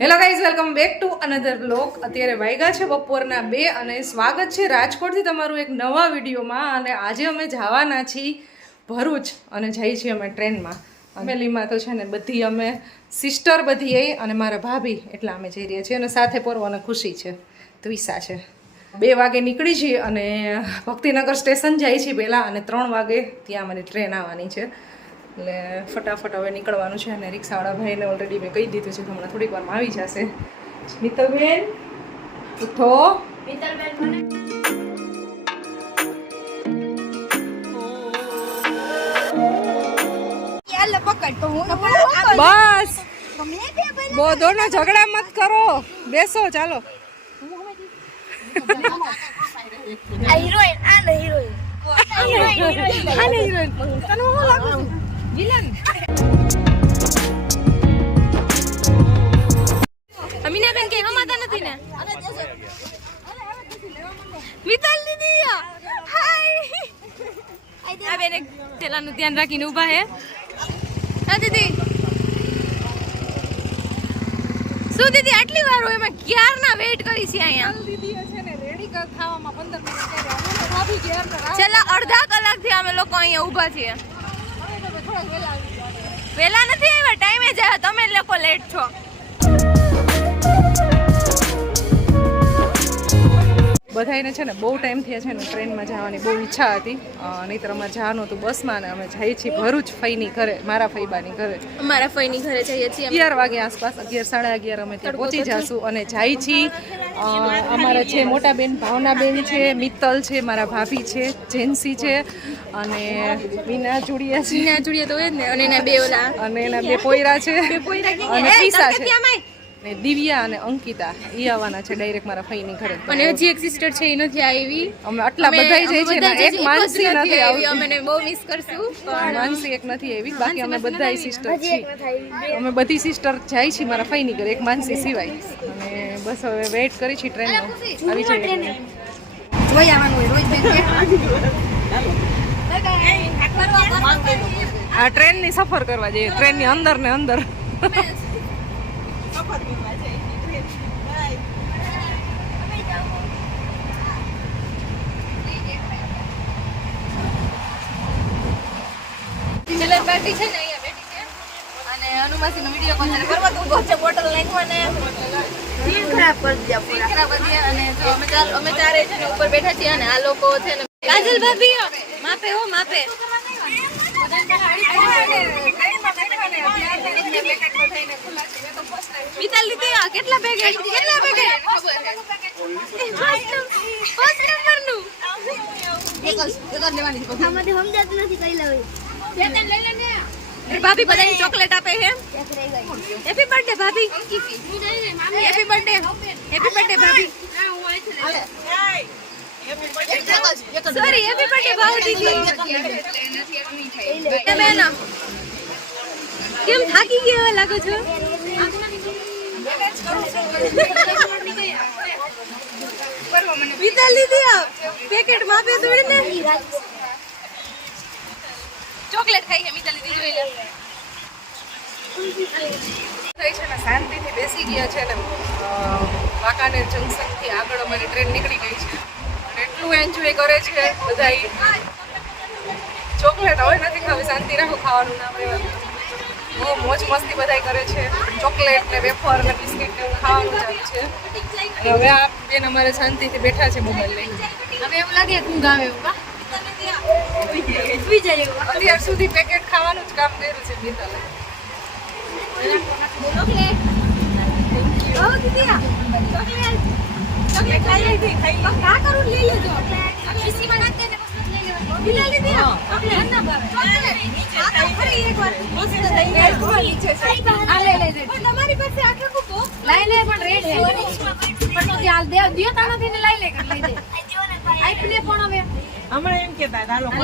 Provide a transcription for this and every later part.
Hello guys, welcome back to another blog. અત્યારે વાગ્યા છે બપોરના 2 અને સ્વાગત છે રાજકોટથી તમારું એક નવા વિડીયોમાં. અને આજે અમે જવાના છીએ ભરૂચ અને જઈએ છીએ અમે ટ્રેનમાં. ફેમિલીમાં તો છે ને બધી અમે સિસ્ટર બધી અને મારા ભાભી એટલા અમે જઈ રહ્યા છીએ. અને સાથે પરવાને ખુશી છે, ત્વિષા છે. 2 વાગે નીકળી છીએ અને ભક્તિનગર સ્ટેશન જાય છીએ પહેલાં, અને 3 વાગે ત્યાં અમારી ટ્રેન આવવાની છે. એટલે ફટાફટ હવે નીકળવાનું છે. અને રિક્ષાવાળા ભાઈને ઓલરેડી મેં કહી દીધું છે કે હમણાં થોડીક વારમાં આવી જશે. મિત્તલબેન ઉઠો. બસ બહુ દોનો ઝઘડા મત કરો, બેસો ચાલો. અમીનાબેન કે હમાતા નથી ને મિતાલ દીદી હાય આ બેન તેલાનું ધ્યાન રાખીને ઊભા હે. હા દીદી શું દીદી આટલી વાર હોય? એમાં ક્યારના વેઇટ કરી છે અહીંયા. દીદી છે ને રેડી થવામાં 15 મિનિટ લાગે. ભાભી ક્યારના છેલ્લા અડધા કલાકથી અમે લોકો અહીંયા ઊભા છીએ. વેલા નથી આવ્યા, ટાઈમે જ આવ્યા. તમે લોકો લેટ છો. બધાને છે ને બહુ ટાઈમ થયા છે ને ટ્રેનમાં જવાની બહુ ઈચ્છા હતી. નહીંતર અમારે જવાનું હતું બસમાં, ને અમે જઈએ છીએ ભરૂચ ફઈની ઘરે, મારા ફઈબાની ઘરે. અમારા ફઈની ઘરે જઈએ છીએ 11 વાગે આસપાસ, 11 સાડા 11 અમે ત્યાં પહોંચી જઈશું. અને જાય છીએ અમારા છે મોટા બેન ભાવનાબેન છે, મિત્તલ છે, મારા ભાભી છે, જેન્સી છે, અને મીના જોડિયા છે. મીના જોડિયા તો એ જ ને. અને એના 2 ઓલા અને એના 2 પોયરા છે, અને પીસા છે, અમાય ને દિવ્યા અને અંકિતા ઈ આવવાના છે ડાયરેક્ટ મારા ફઈની ઘરે. અને હજી એક સિસ્ટર છે, એ નથી આવી. અમે આટલા બધાય જઈ છે ને, એક માનસી નથી આવી. અમે બહુ મિસ કરશું. માનસી એક નથી આવી, બાકી અમે બધાય સિસ્ટર છીએ. અમે બધી સિસ્ટર જાય છીએ મારા ફઈની ઘરે, એક માનસી સિવાય. અને બસ હવે વેઇટ કરી છીએ ટ્રેનનો. આવી જાય જોઈ આવવાનું હોય રોજ. આ ટ્રેનની સફર કરવા જઈએ, ટ્રેનની અંદર ને અંદર. ચેલર પાર્ટી છે ને અહીંયા બેઠી છે, અને અનુમાસીનો વિડિયો કોલ કરવા તો ઉભો છે. બોટલ નાખવાને ખરાબ કરી દીધા. અને જો અમે ચારે છે ને ઉપર બેઠા છીએ, અને આ લોકો છે ને કાજલ ભાભી માપે હો માપે. મિતાલ દીદી કેટલા પેકેટ ફર્સ્ટ નંબરનું ભાભી બધાની ચોકલેટ આપે છે. હેપી બર્થડે ભાભી. હેપી બર્થડે ભાભી. સોરી, હેપી બર્થડે ભાવ દીદી. બેન કેમ થાકી ગયા લાગો છો? મિતાલ દીદી પેકેટ માપે તોડીને ચોકલેટ ખાઈ છે. મિતાલ દીદી જોઈ લે. થઈ છે ને શાંતિથી બેસી ગયા છે ને. વાંકાનેર જંકશનથી આગળ અમારી ટ્રેન નીકળી ગઈ છે. અને એટલું એન્જોય કરે છે બધાય. ચોકલેટ હવે નથી ખાવી, શાંતિ રાખો, ખાવાનું ના હોય. બહુ મોજ મસ્તી બધાય કરે છે. ચોકલેટ ને વેફર ને બિસ્કિટ ને એવું ખાવાનું ચાલુ છે. અને હવે આ બેન અમારે શાંતિથી બેઠા છે મોબાઈલ લઈને. હવે એવું લાગે હું ગાવ એવું અત્યાર સુધી પેકેટ ખાવાનું જ કામ કર્યું છે મિતાલે. હમણાં એમ કેતા હતા લોકો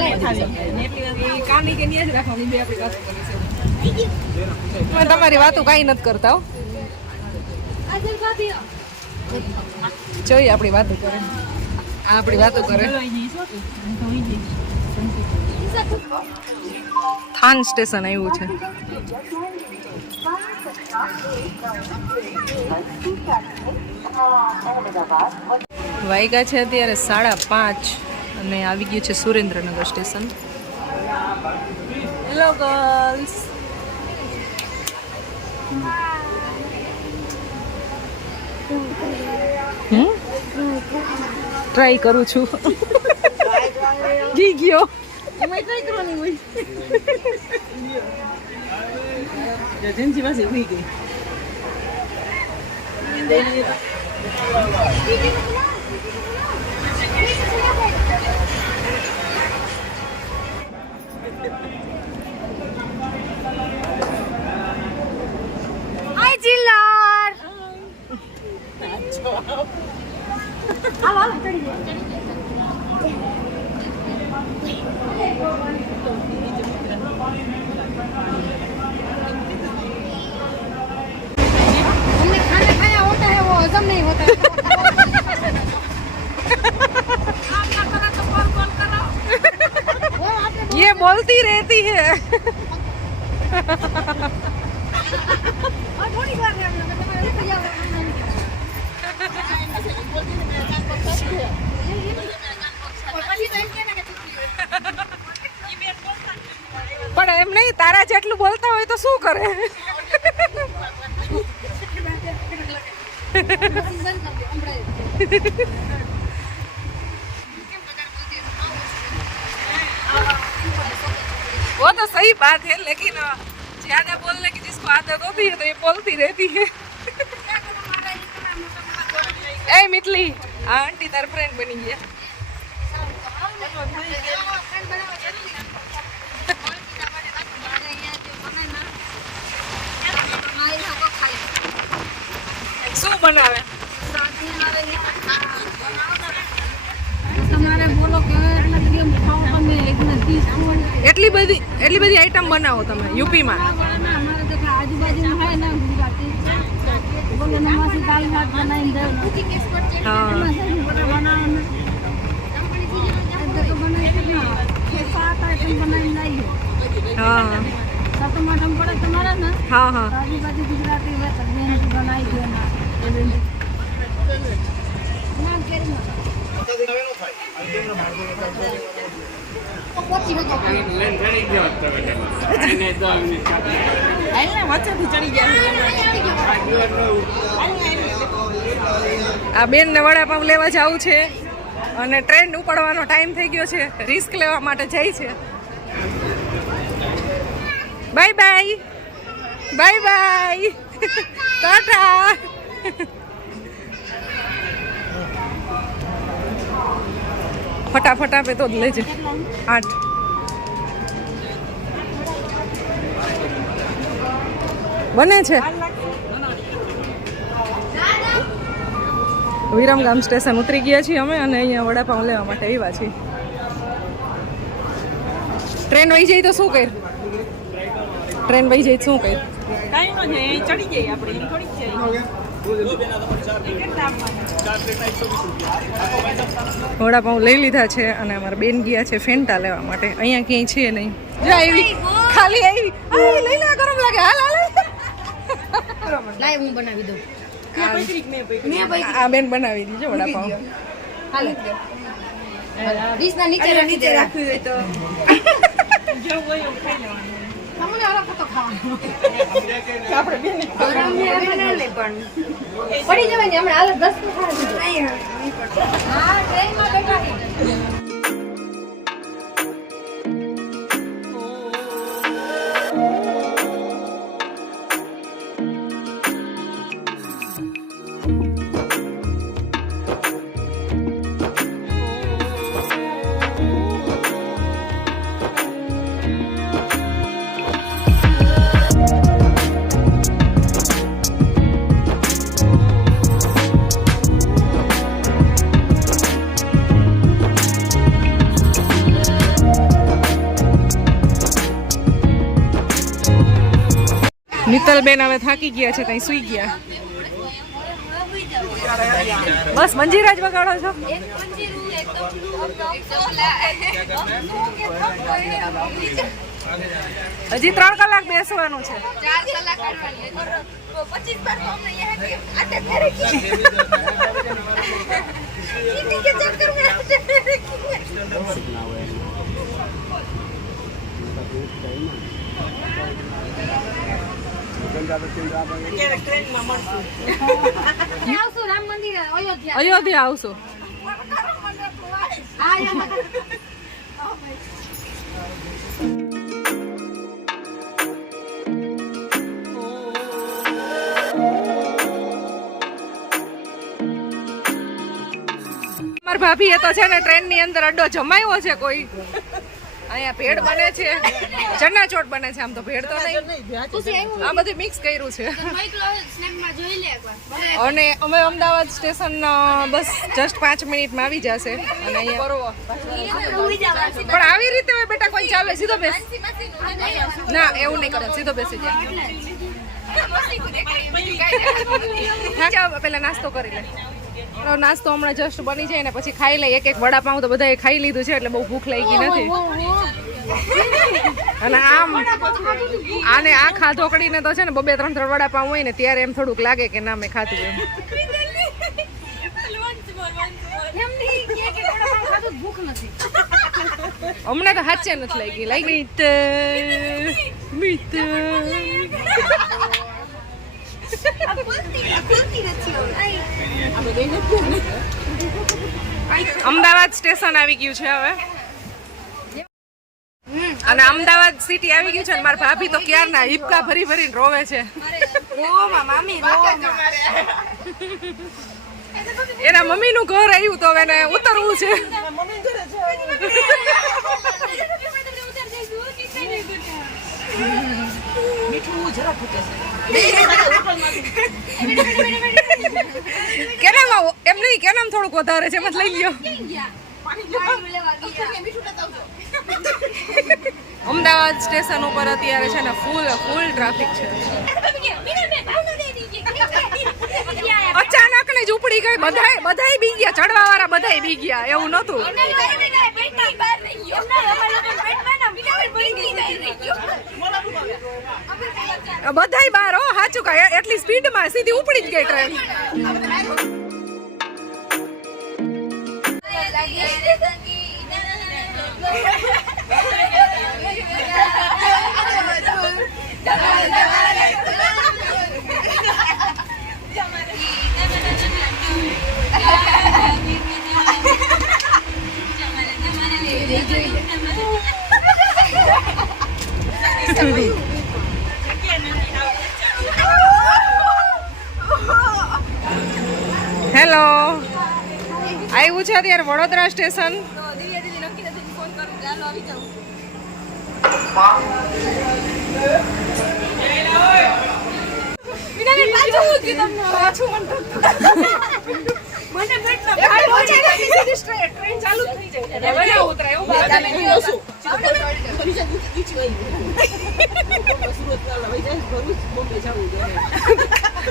કાની કે ન્યા જ રાખવાની, બે આપણી વાતો કરે છે. તમારી વાતો કાંઈ નથી કરતા હો. જોઈએ આપણી વાતો કરે, આપણી વાતો કરે. થાન સ્ટેશન આવ્યું છે. વાગ્યા છે અત્યારે 5:30 અને આવી ગયું છે Surendranagar station. Hello girls. Try કરું છું. જી ગયો. એમાં ટ્રાય કરવાની હોય. એજન્સી પાસે ઉઈ ગઈ. હાય ચિલ્લર. હાલો ચડી हमने खाना खाया होता है वो हजम नहीं होता है. ये बोलती रहती है. और थोड़ी बार है हम लोग तुम्हारे लिए तैयार પણ એમ નહીં, તારા જેટલું બોલતા હોય તો શું કરે? वो तो सही बात है, लेकिन ज्यादा बोलने की जिसको आदत होती है तो ये बोलती रहती है. ए मितली, आंटी तार फ्रेंड बनी गया. શું બનાવે? તમારે બોલો કે કેમ ખાવ તમે એકને 30 એટલી બધી આઈટમ બનાવો તમે યુપીમાં? हमारे देखा आजू-बाजू में है ना गुजराती बोले नमासी दाल भात बनाई दे હા बनाओ ना देखो बनाई कितना 6-7 आइटम बनाई लाई है હા सातों आइटम पड़े तुम्हारा ना હા હા. आजू-बाजू गुजराती है तो बेन की बनाई दे ना ना केरी વચ્ચેથી ચડી ગયા. આ બેનને વડાપાઉં લેવા જવું છે અને ટ્રેન ઉપાડવાનો ટાઈમ થઈ ગયો છે. રિસ્ક લેવા માટે જાય છે. Bye bye bye bye Tata. ફટાફટ આપે તો જ લેજે. 8 બને છે. વિરમગામ સ્ટેશન ઉતરી ગયા છીએ અમે અને અહીંયા વડાપાઉં લેવા માટે આવ્યા છીએ. ટ્રેન વહી જાય તો શું કર? ટ્રેન વહી જાય તો શું કર? કાંઈ ન જાય, ચડી જાય આપણે થોડીક જાય. વડાપાઉં લઈ લીધા છે અને અમારા બેન ગયા છે ફેન્ટા લેવા માટે. અહીંયા ક્યાંય છે નહીં. જો આવી ખાલી આવી. આ લઈ લે, ગરમ લાગે. હાલ હાલ. લાય હું બનાવી દઉં આ બેન બનાવી દીજો વડાપાઉં. હાલે ડીશના નીચે રાખવી હોય તો જેવું હોય એવું ખાઈ લેવાનું. તમને અલગ તો ખાવાનું આપણે બેન પડી જવાય ને હમણાં હાલ 10 નું ખાવા હા ટ્રેનમાં બેઠા મિત્તલબેન હવે થાકી ગયા છે, ત્યાં સુઈ ગયા. બસ મંજીરા જ વગાડો છો? હજી 3 કલાક બેસવાનું છે. 4 કલાક કાઢવાની है और 25 बार तो हमने यहाँ के आटे फेरे किए चीनी के चक्कर में आटे फेरे किए ક્યારેક ટ્રેનમાં મળશું. આવશું રામ મંદિર અયોધ્યા અયોધ્યા આવશો. મારા ભાભી એ તો છે ને ટ્રેન ની અંદર અડ્ડો જમાયો છે કોઈ. અહીંયા ભેળ બને છે, ચણા ચોટ બને છે. આમ તો ભેળ તો નહીં, આ બધું મિક્સ કર્યું છે. અને અમે અમદાવાદ સ્ટેશન બસ જસ્ટ 5 મિનિટમાં આવી જશે. અને અહીંયા પણ આવી રીતે હવે બેટા કોઈ ચાલે સીધો બેસ. ના એવું નહીં કરો, સીધો બેસી જાય. પેલા નાસ્તો કરી લે. નાસ્તો હમણાં જસ્ટ બની જાય ને પછી ખાઈ લે. એક વડાપાઉં તો બધાએ ખાઈ લીધું છે એટલે બહુ ભૂખ લાગી નથી. અને આમ આને આ ખાધોકડીને તો છે ને 2-3 વડાપાઉં હોય ને ત્યારે એમ થોડુંક લાગે કે ના મેં ખાધું એમ. હમણાં તો હાચે નથી લાગી મીત અમદાવાદ સ્ટેશન આવી ગયું છે હવે. અને અમદાવાદ સિટી આવી ગયું છે ને મારા ભાભી તો ક્યારના હિપકા ભરી ભરીને રોવે છે. એના મમ્મી નું ઘર આવ્યું તો એને ઉતરવું છે. કેનામાં એમ નહીં, કેનામ થોડુંક વધારે છે મત લઈ લ્યો. અમદાવાદ સ્ટેશન ઉપર અત્યારે છે ને ફૂલ ટ્રાફિક છે. અચાનક ને જ ઉપડી ગઈ. બધાય બી ગયા, ચડવા વાળા બધાય બી ગયા. એવું નતું. બધાય બહાર હો, સાચું કહે. એટલી સ્પીડમાં સીધી ઉપડી જ ગઈ ટ્રેન. હેલો, આવ્યું છે અત્યારે વડોદરા સ્ટેશન.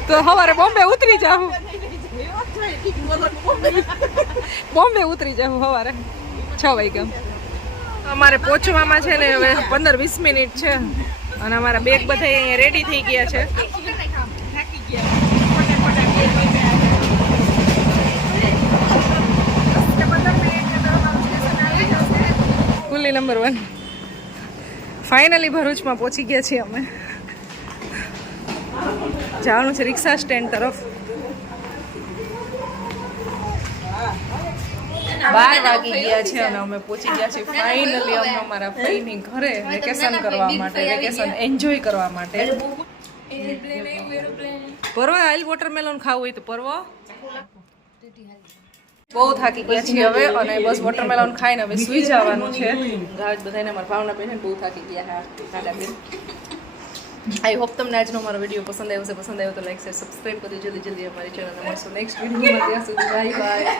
તો સવારે બોમ્બે ઉતરી જાવ. બોમ્બે ઉતરી જાવ સવારે 6 વાગ્યા. અમારે પહોંચવામાં છે ને હવે 15-20 મિનિટ છે. અને અમારા બેગ બધા અહીંયા રેડી થઈ ગયા છે. કુલ્લી નંબર 1 ફાઇનલી ભરૂચમાં પહોંચી ગયા છીએ અમે. જવાનું છે રિક્ષા સ્ટેન્ડ તરફ. 12 વાગી ગયા છે અને અમે પહોંચી ગયા છીએ ફાઇનલી અમે અમારા ભાઈની ઘરે વેકેશન કરવા માટે, વેકેશન એન્જોય કરવા માટે. પરવો હાલ વોટરમેલોન ખાવું હોય તો પરવો. બહુ થાકી ગયા છીએ હવે અને બસ વોટરમેલોન ખાઈને હવે સુઈ જવાનું છે. ગાજ બધાને અમારા ભાવના બેન બહુ થાકી ગયા. આઈ હોપ તમને આજનો મારો વિડીયો પસંદ આવ્યો છે. પસંદ આવ્યો તો લાઈક શેર સબસ્ક્રાઈબ કરી જલ્દી અમારી ચેનલને મળશું નેક્સ્ટ વિડીયોમાં. ત્યાં સુધી બાય બાય.